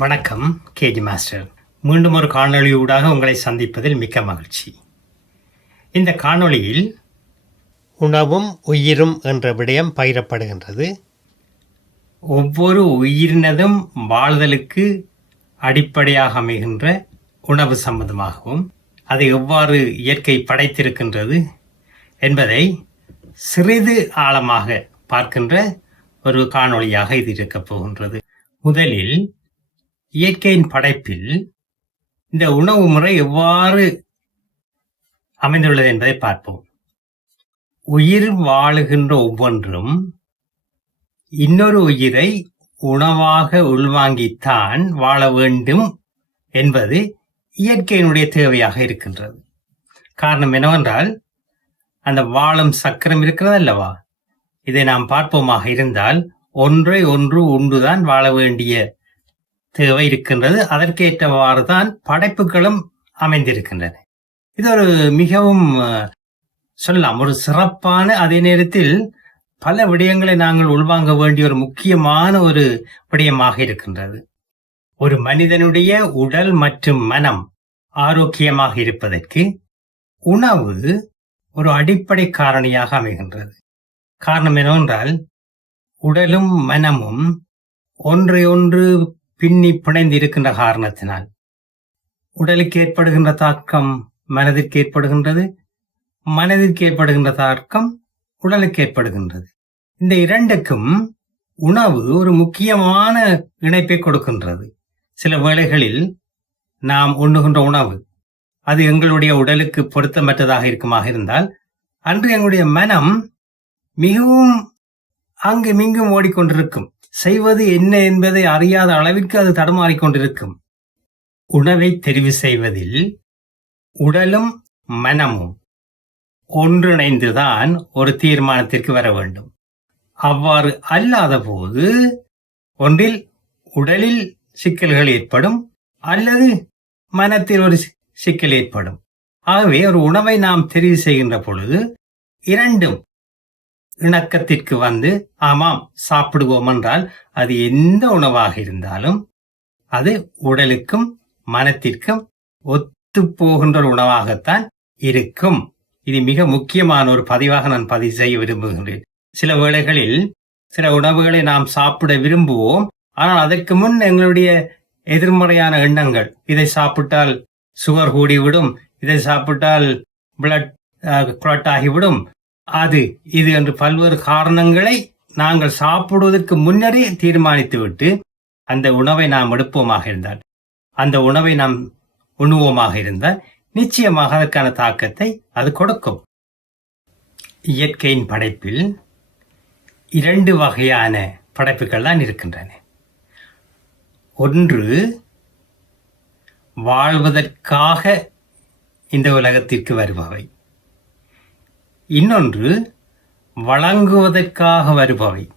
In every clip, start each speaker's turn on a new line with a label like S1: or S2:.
S1: வணக்கம் KG master. மீண்டும் ஒரு காணொளியூடாக உங்களை சந்திப்பதில் மிக்க மகிழ்ச்சி. இந்த காணொளியில் உணவும் உயிரும் என்ற விடயம் பயிரப்படுகின்றது ஒவ்வொரு உயிரினதும் வாழ்தலுக்கு அடிப்படையாக அமைகின்ற உணவு சம்பந்தமாகவும் அதை எவ்வாறு இயற்கை படைத்திருக்கின்றது என்பதை சிறிது ஆழமாக பார்க்கின்ற ஒரு காணொளியாக இது இருக்கப் போகின்றது. முதலில் இயற்கையின் படைப்பில் இந்த உணவு முறை எவ்வாறு அமைந்துள்ளது என்பதை பார்ப்போம். உயிர் வாழுகின்ற ஒவ்வொன்றும் இன்னொரு உயிரை உணவாக உள்வாங்கித்தான் வாழ வேண்டும் என்பது இயற்கையினுடைய தேவையாக இருக்கின்றது. காரணம் என்னவென்றால் அந்த வாழும் சக்கரம் இருக்கிறது அல்லவா இதை நாம் பார்ப்போமாக இருந்தால் ஒன்றை ஒன்று உண்டுதான் வாழ வேண்டிய தேவை இருக்கின்றது. அதற்கேற்றவாறு தான் படைப்புகளும் அமைந்திருக்கின்றன. இது ஒரு மிகவும் சொல்லலாம் ஒரு சிறப்பான அதே நேரத்தில் பல விடயங்களை நாங்கள் உள்வாங்க வேண்டிய ஒரு முக்கியமான ஒரு விடயமாக இருக்கின்றது. ஒரு மனிதனுடைய உடல் மற்றும் மனம் ஆரோக்கியமாக இருப்பதற்கு உணவு ஒரு அடிப்படை காரணியாக அமைகின்றது. காரணம் என்னவென்றால் உடலும் மனமும் ஒன்றை ஒன்று பின்னி பிணைந்து இருக்கின்ற காரணத்தினால். உடலுக்கு ஏற்படுகின்ற தாக்கம் மனதிற்கு ஏற்படுகின்றது மனதிற்கு ஏற்படுகின்ற தாக்கம் உடலுக்கு ஏற்படுகின்றது இந்த இரண்டுக்கும் உணவு ஒரு முக்கியமான இணைப்பை கொடுக்கின்றது. சில வேளைகளில் நாம் உண்ணுகின்ற உணவு அது எங்களுடைய உடலுக்கு பொருத்தமற்றதாக இருக்குமாக இருந்தால் அன்று எங்களுடைய மனம் மிகவும் அங்கு மிங்கும் ஓடிக்கொண்டிருக்கும். செய்வது என்ன என்பதை அறியாத அளவிற்கு அது தடுமாறிக்கொண்டிருக்கும் உணவை தெரிவு செய்வதில் உடலும் மனமும் ஒன்றிணைந்துதான் ஒரு தீர்மானத்திற்கு வர வேண்டும். அவ்வாறு அல்லாத போது ஒன்றில் உடலில் சிக்கல்கள் ஏற்படும் அல்லது மனத்தில் ஒரு சிக்கல் ஏற்படும். ஆகவே ஒரு உணவை நாம் தெரிவு செய்கின்ற பொழுது இரண்டும் இணக்கத்திற்கு வந்து ஆமாம் சாப்பிடுவோம் என்றால் அது எந்த உணவாக இருந்தாலும் அது உடலுக்கும் மனத்திற்கும் ஒத்து போகின்ற ஒரு உணவாகத்தான் இருக்கும். இது மிக முக்கியமான ஒரு பதிவாக நான் பதிவு செய்ய விரும்புகிறேன் சில வேளைகளில் சில உணவுகளை நாம் சாப்பிட விரும்புவோம். ஆனால் அதற்கு முன் எங்களுடைய எதிர்மறையான எண்ணங்கள் இதை சாப்பிட்டால் சுகர் கூடிவிடும் இதை சாப்பிட்டால் பிளட் குளட் ஆகிவிடும் அது இது என்று பல்வேறு காரணங்களை நாங்கள் சாப்பிடுவதற்கு முன்னரே தீர்மானித்துவிட்டு அந்த உணவை நாம் எடுப்போமாக இருந்தால் அந்த உணவை நாம் உண்ணுவோமாக இருந்தால் நிச்சயமாக அதற்கான தாக்கத்தை அது கொடுக்கும். இயற்கையின் படைப்பில் இரண்டு வகையான படைப்புகள் தான் இருக்கின்றன. ஒன்று வாழ்வதற்காக இந்த உலகத்திற்கு வருபவை. இன்னொன்று வழங்குவதற்காக வருபவை.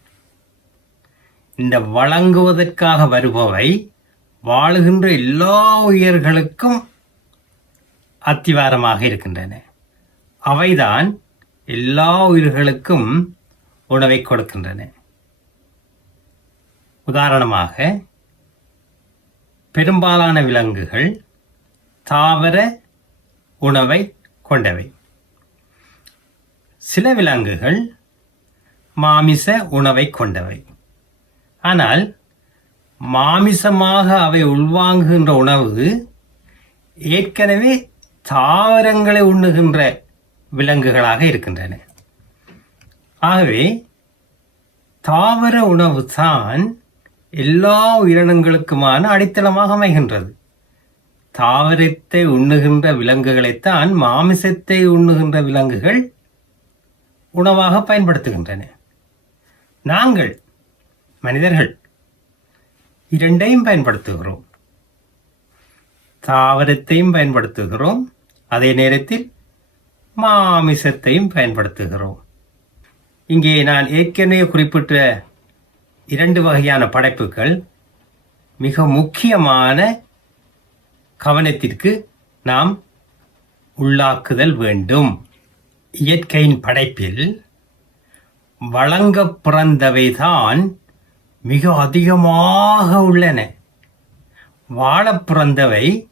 S1: இந்த வழங்குவதற்காக வருபவை வாழுகின்ற எல்லா உயிர்களுக்கும் அத்திவாரமாக இருக்கின்றன. அவைதான் எல்லா உயிர்களுக்கும் உணவை கொடுக்கின்றன. உதாரணமாக பெரும்பாலான விலங்குகள் தாவர உணவை கொண்டவை. சில விலங்குகள் மாமிச உணவை கொண்டவை. ஆனால் மாமிசமாக அவை உள்வாங்குகின்ற உணவு ஏற்கனவே தாவரங்களை உண்ணுகின்ற விலங்குகளாக இருக்கின்றன. ஆகவே தாவர உணவு தான் எல்லா உயிரினங்களுக்குமான அடித்தளமாக அமைகின்றது. தாவரத்தை உண்ணுகின்ற விலங்குகளைத்தான் மாமிசத்தை உண்ணுகின்ற விலங்குகள் உணவாக பயன்படுத்துகின்றன. நாங்கள் மனிதர்கள் இரண்டையும் பயன்படுத்துகிறோம். தாவரத்தையும் பயன்படுத்துகிறோம். அதே நேரத்தில் மாமிசத்தையும் பயன்படுத்துகிறோம். இங்கே நான் ஏற்கனவே குறிப்பிட்ட இரண்டு வகையான படைப்புகள் மிக முக்கியமான கவனத்திற்கு நாம் உள்ளாக்குதல் வேண்டும். இயற்கையின் படைப்பில் வழங்கப் பிறந்தவைதான் மிக அதிகமாக உள்ளன. வாழ பிறந்தவை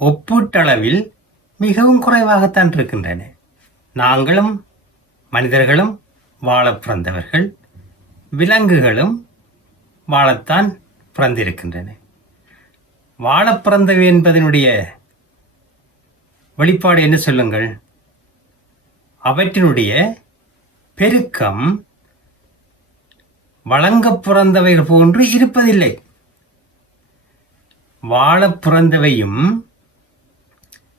S1: ஒப்பீட்டளவில் மிகவும் குறைவாகத்தான் இருக்கின்றன. நாங்களும் மனிதர்களும் வாழ பிறந்தவர்கள். விலங்குகளும் வாழத்தான் பிறந்திருக்கின்றன. வாழ பிறந்தவை என்பதனுடைய வெளிப்பாடு என்ன சொல்லுங்கள்? அவற்றினுடைய பெருக்கம் வழங்கப் பிறந்தவைகள் போன்று இருப்பதில்லை. வாழப் பிறந்தவையும்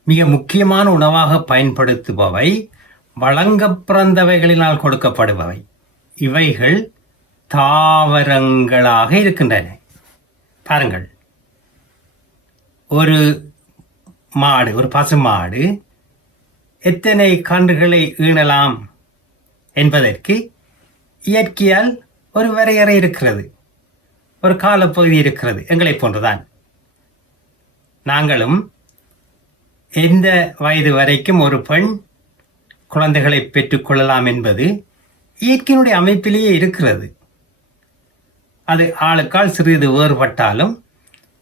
S1: மிக முக்கியமான உணவாக பயன்படுத்துபவை வழங்க பிறந்தவைகளினால் கொடுக்கப்படுபவை. இவைகள் தாவரங்களாக இருக்கின்றன. பாருங்கள். ஒரு மாடு ஒரு பசுமாடு எத்தனை கன்றுகளை ஈணலாம் என்பதற்கு இயற்கையால் ஒரு வரையறை இருக்கிறது. ஒரு காலப்பகுதி இருக்கிறது. எங்களைப் போன்றுதான். நாங்களும் எந்த வயது வரைக்கும் ஒரு பெண் குழந்தைகளை பெற்றுக்கொள்ளலாம் என்பது இயற்கையினுடைய அமைப்பிலேயே இருக்கிறது. அது ஆளுக்கால் சிறிது வேறுபட்டாலும்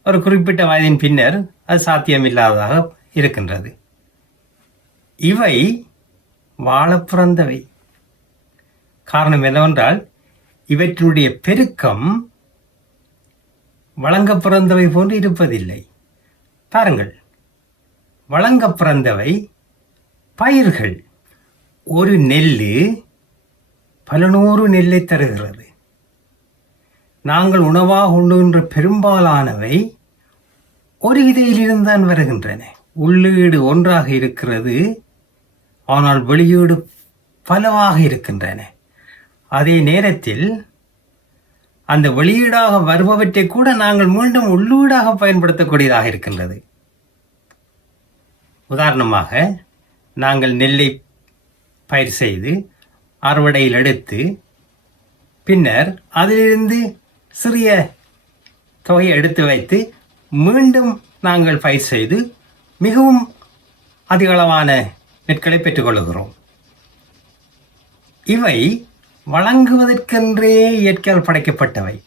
S1: ஒரு குறிப்பிட்ட வயதின் பின்னர் அது சாத்தியமில்லாததாக இருக்கின்றது. இவை வாழ பிறந்தவை. காரணம் என்னவென்றால் இவற்றினுடைய பெருக்கம் வழங்க பிறந்தவை போன்று இருப்பதில்லை. பாருங்கள் வழங்க பிறந்தவை பயிர்கள். ஒரு நெல் பல நூறு நெல்லை தருகிறது. நாங்கள் உணவாக உண்ணுகின்ற பெரும்பாலானவை ஒரு விதையிலிருந்தான் வருகின்றன. உள்ளீடு ஒன்றாக இருக்கிறது. ஆனால் வெளியீடு பலவாக இருக்கின்றன. அதே நேரத்தில் அந்த வெளியீடாக வருபவற்றை கூட நாங்கள் மீண்டும் உள்ளீடாக பயன்படுத்தக்கூடியதாக இருக்கின்றது. உதாரணமாக நாங்கள் நெல்லை பயிர் செய்து அறுவடையில் எடுத்து பின்னர் அதிலிருந்து சிறிய தொகையை எடுத்து வைத்து மீண்டும் நாங்கள் பயிர் செய்து மிகவும் அதிகளவான நெற்களை பெற்றுக்கொள்கிறோம். இவை வழங்குவதற்கென்றே இயற்கையால் படைக்கப்பட்டவை.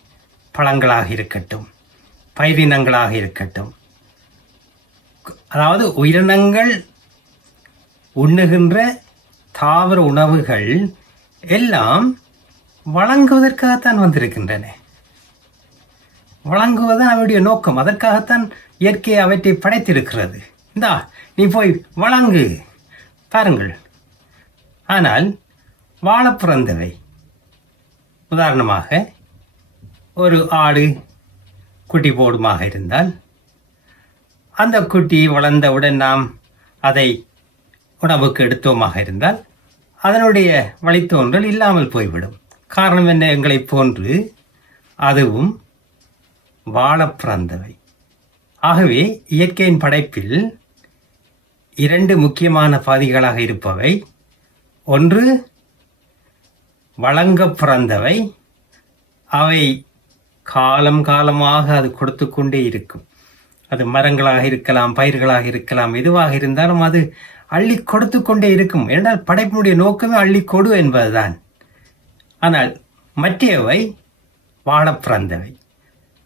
S1: பழங்களாக இருக்கட்டும் பயிரினங்களாக இருக்கட்டும். அதாவது உயிரினங்கள் உண்ணுகின்ற தாவர உணவுகள் எல்லாம் வழங்குவதற்காகத்தான் வந்திருக்கின்றன. வழங்குவது அவருடைய நோக்கம். அதற்காகத்தான் இயற்கை அவற்றை படைத்திருக்கிறது. இந்தா நீ போய் வழங்கு. பாருங்கள் ஆனால் வாழ பிறந்தவை. உதாரணமாக ஒரு ஆடு குட்டி போடுமாக இருந்தால் அந்த குட்டி வளர்ந்தவுடன் நாம் அதை உணவுக்கு எடுத்தோமாக இருந்தால் அதனுடைய வழித்தோன்றல் இல்லாமல் போய்விடும். காரணம் என்ன எங்களைப் போன்று அதுவும் வாழ பிறந்தவை. ஆகவே இயற்கையின் படைப்பில் இரண்டு முக்கியமான பாதிகளாக இருப்பவை. ஒன்று வழங்க பிறந்தவை. அவை காலம் காலமாக அது கொடுத்து கொண்டே இருக்கும். அது மரங்களாக இருக்கலாம் பயிர்களாக இருக்கலாம் எதுவாக இருந்தாலும் அது அள்ளி கொடுத்து கொண்டே இருக்கும். ஏனென்றால் படைப்பினுடைய நோக்கமே அள்ளி கொடு என்பதுதான். ஆனால் மற்றவை வாழ பிறந்தவை.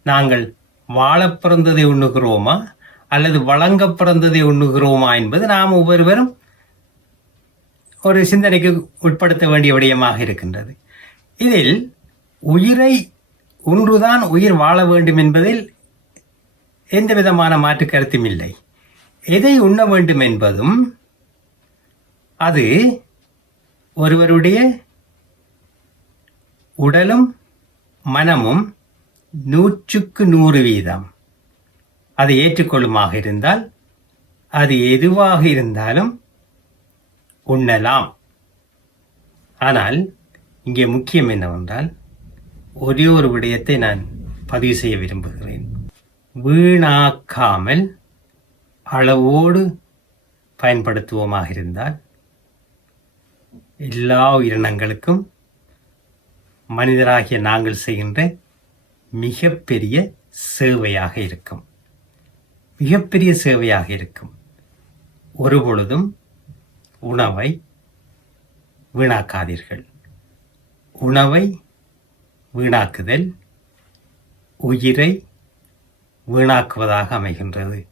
S1: நாங்கள் வாழ பிறந்ததை உண்ணுகிறோமா? அல்லது வழங்க பிறந்ததை உண்ணுகிறோமா என்பது நாம் ஒவ்வொருவரும் ஒரு சிந்தனைக்கு உட்படுத்த வேண்டிய விடயமாக இருக்கின்றது. இதில் உயிரை ஒன்றுதான் உயிர் வாழ வேண்டும் என்பதில் எந்த விதமான மாற்று கருத்தும் இல்லை. எதை உண்ண வேண்டும் என்பதும் அது ஒருவருடைய உடலும் மனமும் நூற்றுக்கு நூறு வீதம். அதை ஏற்றுக்கொள்ளுமாக இருந்தால் அது எதுவாக இருந்தாலும் உண்ணலாம். ஆனால் இங்கே முக்கியம் என்னவென்றால் ஒரே ஒரு விடயத்தை நான் பதிவு செய்ய விரும்புகிறேன். வீணாக்காமல் அளவோடு பயன்படுத்துவோமாக இருந்தால் எல்லா உயிரினங்களுக்கும் மனிதராகிய நாங்கள் செய்கின்ற மிகப்பெரிய சேவையாக இருக்கும். மிகப்பெரிய சேவையாக இருக்கும். ஒரு பொழுதும் உணவை வீணாக்காதீர்கள். உணவை வீணாக்குதல் உயிரை வீணாக்குவதாக அமைகின்றது.